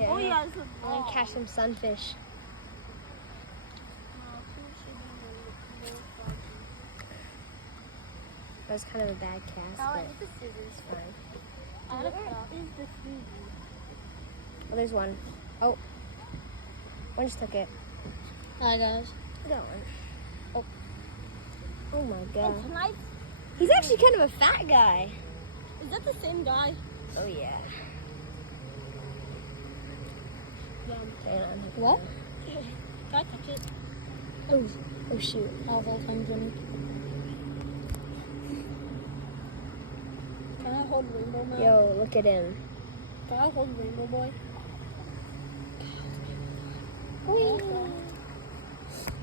Yeah. Oh yeah, it's a I'm gonna catch some sunfish. That was kind of a bad cast, Oh, I but need the scissors. it's fine. Where is the scissors? Oh, there's one. Oh. One just took it. Hi guys. Got one. Oh. Oh my god. It's nice. He's actually kind of a fat guy. Is that the same guy? Oh yeah. Yeah. Hang on. What? Can I touch it? Oh shoot. All the time, Jimmy. Can I hold Rainbow Man? Yo, look at him. Can I hold Rainbow Boy? Whee!